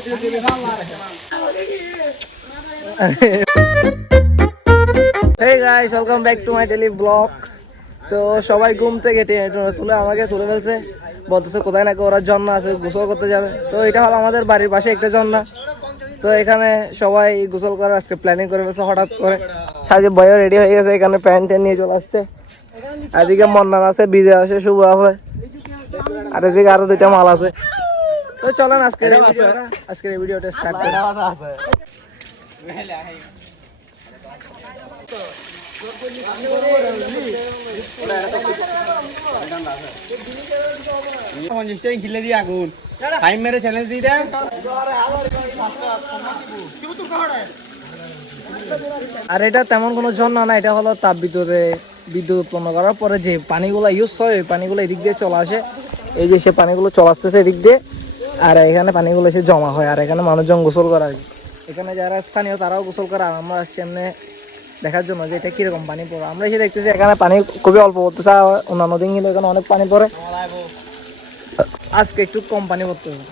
Hey guys, welcome back to my daily vlog. তো সবাই ঘুম থেকে তুলে আমাকে তুলে ফেলছে, বলতেছে কোথায় নাকি ওরা ঝর্ণা আছে, গোসল করতে যাবে। তো এটা হলো আমাদের বাড়ির পাশে একটা ঝর্ণা। তো এখানে সবাই গোসল করার আজকে প্ল্যানিং করে ফেলছে হঠাৎ করে। সাজিব ভাইও রেডি হয়ে গেছে, এখানে প্যান্ট নিয়ে চলে আসছে। এদিকে মন্নান আছে, বিজয় আছে, শুভ আছে, আর এদিকে আরো দুইটা মাল আছে। তো চলেন আজকের এই ভিডিওটা স্টার্ট করি। আর এটা তেমন কোনো ঝর্ণা না, এটা হলো তাপ বিদ্যুৎ উৎপন্ন করার পরে যে পানিগুলো ইউজ হয়, ওই পানিগুলো এদিক দিয়ে চলে আসে। এই যে সে পানিগুলো চলে আসতেছে এদিক দিয়ে, আর এখানে পানিগুলো এসে জমা হয়, আর এখানে মানুষজন গোসল করা হয়। এখানে যারা স্থানীয় তারাও গোসল করে, আর আমরা আসছি এমনি দেখার জন্য যে এটা কিরকম পানি পড়ে। আমরা এসে দেখতেছি এখানে পানি খুবই অল্প পড়তেছে, অন্যান্য দিন কিন্তু এখানে অনেক পানি পড়ে, আজকে একটু কম পানি পড়তেছে।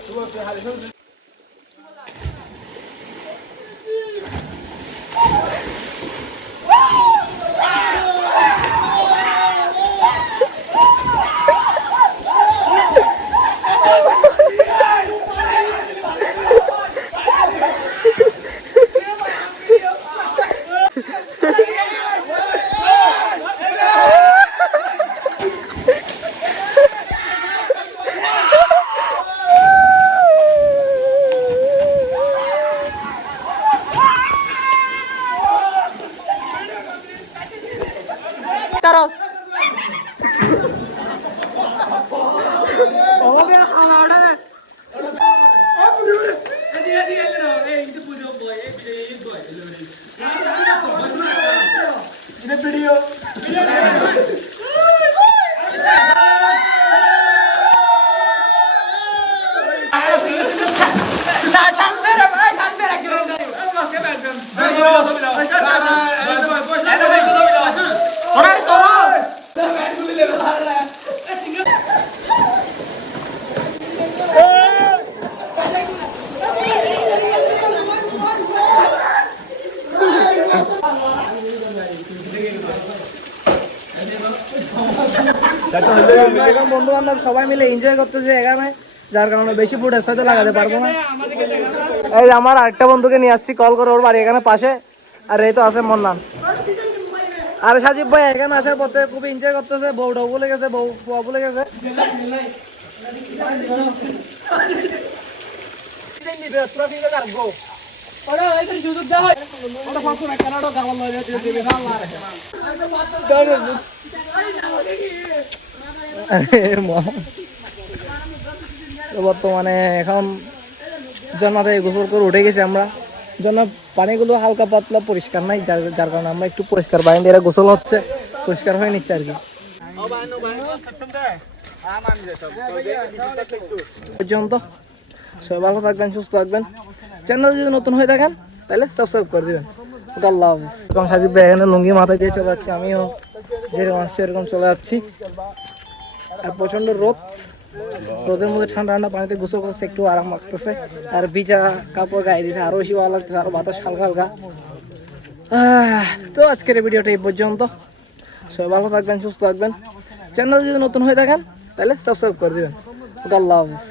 এখন বন্ধু বান্ধব সবাই মিলে এনজয় করতেছে এখানে, যার কারণে বেশি ফুটেজ হয়তো লাগাতে পারবো না। এই আমার আরেকটা বন্ধুকে নিয়ে আসছি কল করে, ওর বাড়ি এখানে পাশে, আর এই তো আছে মন্নান। আর সাজিব ভাই এখানে আসার পথে খুব এনজয় করতেছে, বউটাও বলে গেছে, বউ ফুয়া বলে গেছে। বর্তমানে এখন ঝর্ণা থেকে গোসল করে উঠে গেছি আমরা। ঝর্ণা পানিগুলো হালকা পাতলা পরিষ্কার নাই, যার কারণে আমরা একটু পরিষ্কার পানি দিয়ে গোসল হচ্ছে, পরিষ্কার হয়ে নিচ্ছে আর কি। পর্যন্ত সবাই ভালো থাকবেন, সুস্থ থাকবেন। চ্যানেল যদি নতুন হয়ে থাকেন তাহলে সাবস্ক্রাইব করে দিবেন। আল্লাহ হাফেজ। এবং সাজিব ভাই এখানে লুঙ্গি মাথায় দিয়ে চলে যাচ্ছি, আমিও যেরকম আসছি এরকম চলে যাচ্ছি। আর প্রচন্ড রোদের মধ্যে ঠান্ডা ঠান্ডা পানিতে গোসল করছে, একটু আরাম লাগতেছে। আর ভিজা কাপড় গায়ে দিতে আরো বেশি ভালো লাগতেছে, আরো বাতাস হালকা হালকা। তো আজকের ভিডিওটা এই পর্যন্ত। সবাই ভালো থাকবেন, সুস্থ থাকবেন। চ্যানেল যদি নতুন হয়ে থাকেন তাহলে সাবস্ক্রাইব করে দিবেন। আল্লাহ হাফেজ।